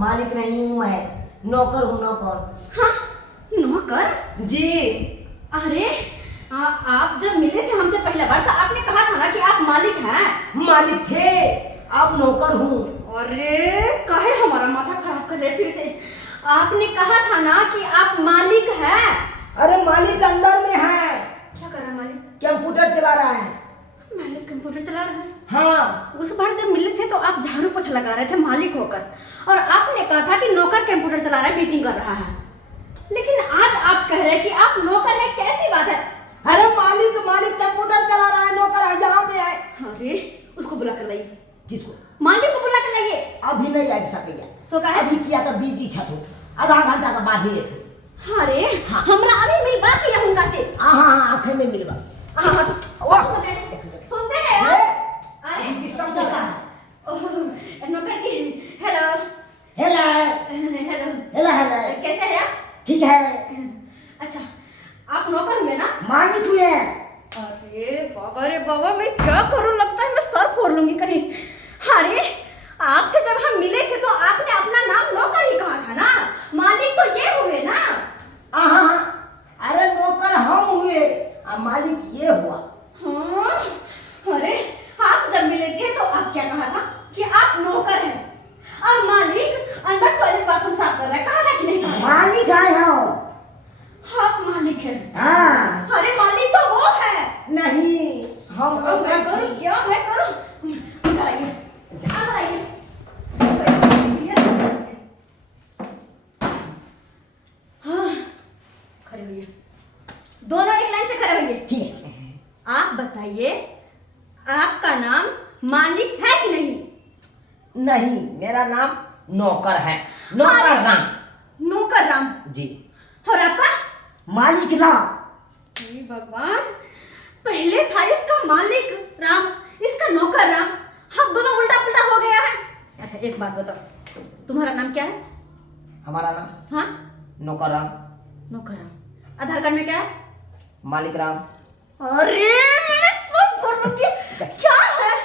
मालिक नहीं हूँ मैं, नौकर हूँ नौकर। हाँ, नौकर जी। अरे आप जब मिले थे हमसे पहला बार तो आपने कहा था ना कि आप मालिक हैं। मालिक थे, अब नौकर हूँ। अरे काहे हमारा माथा खराब कर रहे फिर से। आपने कहा था ना कि आप मालिक हैं। अरे मालिक अंदर में है। क्या कर रहा है मालिक? कंप्यूटर चला रहा है। मालिक कंप्यूटर चला रहा है? हाँ। उस बार जब मिले थे तो आप झाड़ू पोछा लगा रहे थे मालिक होकर, और आपने कहा था कि नौकर कंप्यूटर चला रहा है, मीटिंग कर रहा है। लेकिन आज आप कह रहे हैं कि आप नौकर हैं, कैसी बात है? अरे मालिक कंप्यूटर चला रहा है, नौकर है यहाँ पे है। अरे उसको बुला कर लाइए। किसको? मालिक को बुला कर लाइए। अभी नहीं आ सकेगा। सो कहा अभी किया तो बीजी छठो, आधा घंटा का बाद ही थे। अरे हमरा अभी मिल बात किया उनका से। हाँ आंखें में मिलवा। सुनते हैं अरे डिस्टर्ब कर रहा है। नौकर जी hello hello hello hello hello. कैसे हैं आप? ठीक है। अच्छा आप नौकर हुए ना? मालिक हुए। अरे बाबा मैं क्या करूं, लगता है मैं सर फोड़ लूंगी कहीं। अरे आपसे जब हम मिले थे तो आपने अपना नाम नौकर ही कहा था ना, मालिक तो ये हुए ना। अरे नौकर हम हुए और मालिक ये हुआ। हाँ, अरे आप जब मिले थे तो आप क्या कहा था कि आप नौकर हैं, और मालिक अंदर टॉयलेट बाथरूम साफ कर रहा है, कहा था कि नहीं? मालिक आए हो। आप मालिक हैं? हाँ। अरे मालिक तो वो है। नहीं हम मैं करूं क्या, मैं करूं? अंदर आइए, अंदर आइए। हाँ, खड़े होइए, दोनों एक लाइन से खड़े होइए। ठीक है। आप बताइए आपका नाम मालिक है कि नहीं? नहीं, मेरा नाम नौकर है, नौकर राम। नौकर राम जी। और आपका? मालिक राम। हे भगवान, पहले था इसका मालिक राम, इसका नौकर राम, अब दोनों उल्टा पुल्टा हो गया है। अच्छा एक बात बताओ, तुम्हारा नाम क्या है? हमारा नाम? हाँ नौकर राम। नौकर राम। आधार कार्ड में क्या है? मालिक राम। अरे मैं सब बोलूंगी, क्या है?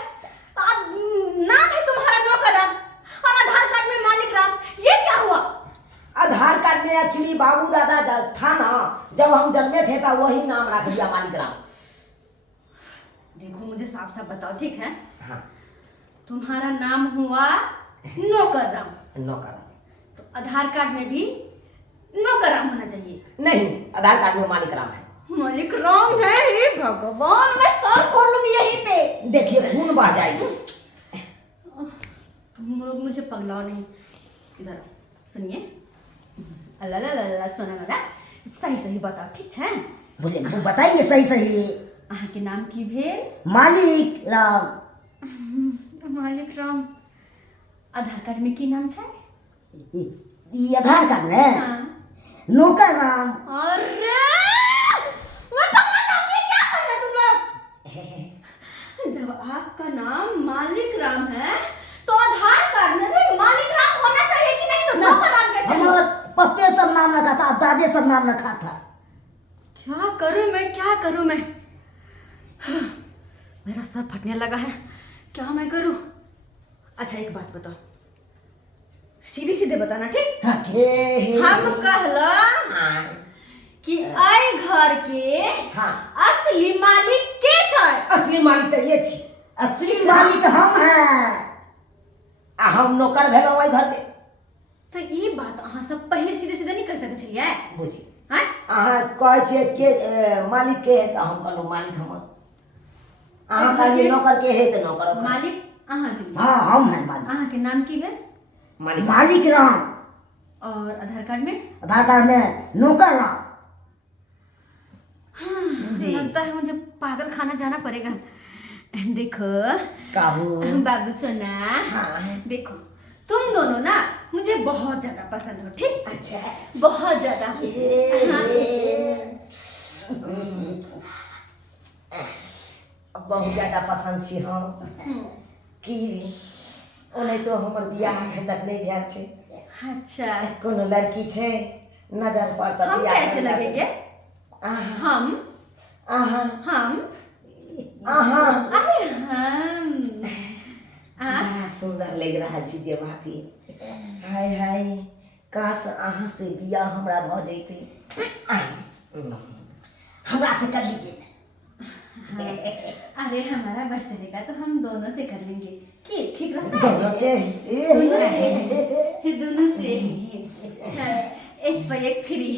नाम है तुम्हारा नौकर राम और आधार कार्ड में मालिक राम, ये क्या हुआ? आधार कार्ड में एक्चुअली बाबू दादा था ना, जब हम जन्मे थे तो वही नाम रख दिया मालिक राम। देखो मुझे साफ साफ बताओ, ठीक है? हाँ। तुम्हारा नाम हुआ नौकर राम, नौकर राम। तो आधार कार्ड में भी नौकर राम होना चाहिए। नहीं, आधार कार्ड में मालिक राम है। मालिक राम है? हे भगवान, मैं सर फोड़ लूंगी यहीं पे। देखिए खून बह जाएगी। तुम लोग मुझे पगलाओ नहीं। इधर सुनिए, अल्लाह ला ला ला सोना वाला, सही सही बताओ, ठीक है? बोले वो बताइए सही सही। अहाँ के नाम की भेल? मालिक राम। मालिक राम। आधार कार्ड में की नाम छै? ये आधार कार्ड में हाँ। नौकर राम। अरे मैं पगला जाऊंगी, क्या कर रहे तुम लोग? जब आपका नाम मालिक राम है तो आधार कार्ड में भी मालिक राम होना चाहिए कि नहीं? तो नौकर राम कैसे? हमारे पप्पे सब नाम रखा था, दादे सब नाम रखा था। क्या करूं मैं, क्या करूं मैं? मेरा सर फटने लगा है, क्या मैं करूं? अच्छा एक बात बताओ, सीधे सीधे बताना, ठीक? हाँ, ठीक। हम कहला हाँ। कि आई घर के हाँ। असली मालिक के छै? असली मालिक तो ये छी। असली मालिक हम हैं, आ हम नौकर भेल वही घर के। तो ये बात अहाँ सब पहले सीधे सीधे नहीं कर सकते छलिए? बुझी हैं? अहाँ कहै छियै के मालिक के है तो हम कहलहुँ मालिक हम। अहाँ कहलिए नौकर के है तो नौकर ओकर। मालिक अहाँ भेलिए? हाँ हम हैं मालिक। अहाँ के नाम की है? मालिक राम। और आधार कार्ड में? आधार कार्ड में नौकर राम। जी। लगता है मुझे पागल खाना जाना पड़ेगा। देखो काहू बाबू सोना, हाँ। देखो तुम दोनों ना मुझे बहुत ज्यादा पसंद हो, ठीक? अच्छा। बहुत ज्यादा। बहुत ज्यादा पसंद छी हम की ओने तो हमर बियाह तक नहीं भेल छै। अच्छा कोनो लड़की छै नजर पर तो हम बियाह कैसे लगेंगे? हम आहा हम आहा अरे हम बड़ा सुंदर लग रहा छी जे बात ये। हाय हाय काश अहाँ से बियाह हमरा भ जैते। हमरा से कर लीजिए। अरे हमारा बस चलेगा तो हम दोनों से कर लेंगे। ठीक रहता है? दोनों से दोनों से एक पर एक फ्री।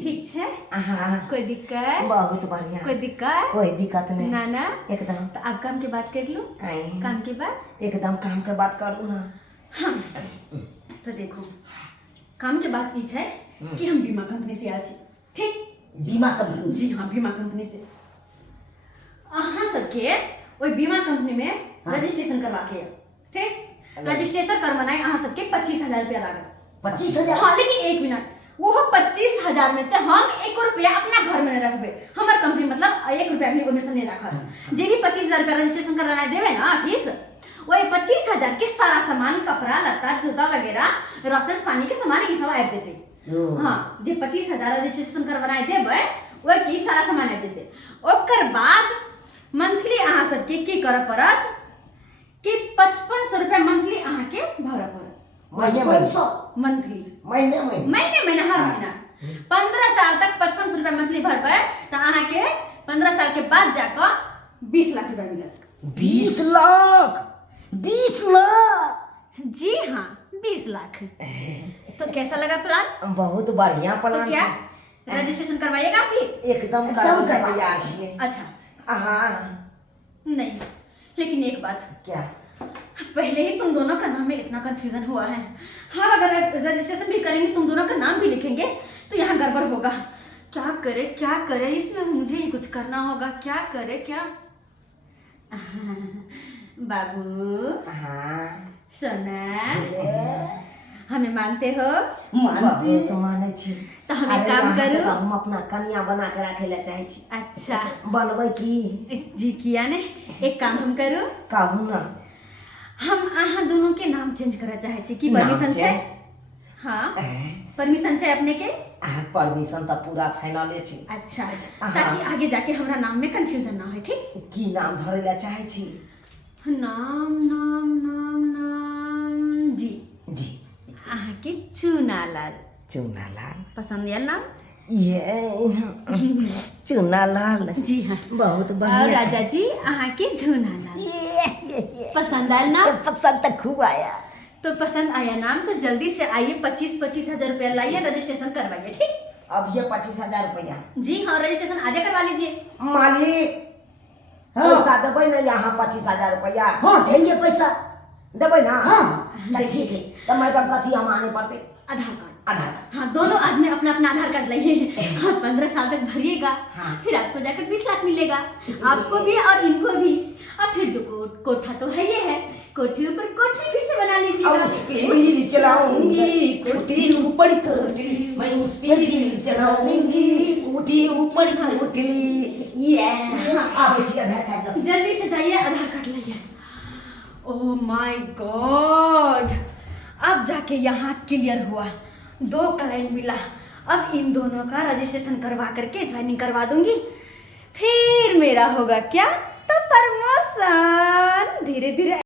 ठीक है? हाँ कोई दिक्कत? बहुत बढ़िया। कोई दिक्कत? कोई दिक्कत नहीं ना ना एकदम। तो आप काम के बात कर लो। काम की बात एकदम काम के बात करूँ ना। हाँ तो देखो काम के बात ई है कि हम बीमा कंपनी से आयल छी। ठीक? बीमा कंपनी? जी हाँ बीमा कंपनी से। अहाँ सबके ओई बीमा कंपनी में रजिस्ट्रेशन करवा के ठीक? रजिस्ट्रेशन करवाना अहाँ सबके 25,000 रुपया लागत। 25,000? हाँ लेकिन एक मिनट वो 25,000 में से हम 1 रुपया अपना घर में नहीं रखबे। हमार कंपनी मतलब 1 रुपया भी ओमे से नहीं रखत। जे भी 25,000 रुपया रजिस्ट्रेशन करवाना देवे ना फीस वही 25,000 के सारा सामान कपड़ा लत्ता जूता वगैरह रसस पानी के सामान ई सब आबि देते। हाँ जे 25,000 रजिस्ट्रेशन करवाना देवे वही की सारा सामान आबि देते। ओकर बाद मंथली अहाँ सबके की करऽ पड़त कि 5500 रुपया मंथली अहाँ के भरऽ पड़त। मंथली महीने हर महीना 15 साल तक 5500 रुपया मंथली भरबै तो अहाँ के 15 साल के बाद जाकर 20 लाख रुपया मिलत। 20 लाख? 20 लाख? जी हाँ 20 लाख। तो कैसा लगा प्लान? बहुत बढ़िया प्लान। तो क्या रजिस्ट्रेशन करवाइएगा आप ही? एकदम तैयार छिए। अच्छा हाँ नहीं लेकिन एक बात क्या? पहले ही तुम दोनों का नाम में इतना कंफ्यूजन हुआ है। हाँ अगर रजिस्ट्रेशन भी करेंगे तुम दोनों का नाम भी लिखेंगे तो यहाँ गड़बड़ होगा। क्या करे इसमें मुझे ही कुछ करना होगा। क्या करे क्या? बाबू हाँ सोना हमें मानते हो? मानते तो माने छी। तो हम एक काम करूं? हम अपना कन्या बना के रखे ला चाहे छी। अच्छा बनबै की? जी किया ने एक काम हम करूं? कहू ना। हम अहाँ दोनों के नाम चेंज करा चाहे छी कि परमिशन छै? हाँ परमिशन छै अपने के? परमिशन तो पूरा फाइनल छै। अच्छा ताकि आगे जाके हमरा नाम में कंफ्यूजन ना हो। ठीक? की नाम धरे ला चाहे छी? नाम नाम नाम नाम जी जी अहाँ के चूनालाल। चूनालाल पसंद आयल नाम? ये चूनालाल जी हाँ बहुत और बढ़िया। राजा जी अहाँ के झूनालाल। ये पसंद आयल नाम? पसंद तो खूब आया। तो पसंद आया नाम तो जल्दी से आइए 25,000 रुपया लाइए रजिस्ट्रेशन करवाइए। ठीक? अब ये 25,000 रुपया? जी हाँ रजिस्ट्रेशन आज करवा लीजिए। मालिक पैसा देबै ना यहाँ 25,000 रुपया? हाँ देंगे पैसा। देबै ना? हाँ तो ठीक है। तो मैडम कथी हम आने पड़ते? आधार कार्ड। आधार? हाँ दोनों आदमी अपना अपना आधार कार्ड लाइए। हाँ 15 साल तक भरिएगा। हाँ। फिर आपको जाकर 20 लाख मिलेगा आपको भी और इनको भी। और फिर जो कोठा तो है ये है कोठी ऊपर कोठी फिर से बना लीजिएगा। उस पे ही चलाऊंगी कोठी ऊपर कोठी। मैं उस पे ही चलाऊंगी कोठी ऊपर कोठी। ये आप इसका आधार कार्ड लो। जल्दी से जाइए आधार कार्ड लाइए। ओह माय गॉड अब जाके यहाँ क्लियर हुआ। 2 क्लाइंट मिला। अब इन दोनों का रजिस्ट्रेशन करवा करके ज्वाइनिंग करवा दूंगी। फिर मेरा होगा क्या? तो प्रमोशन धीरे धीरे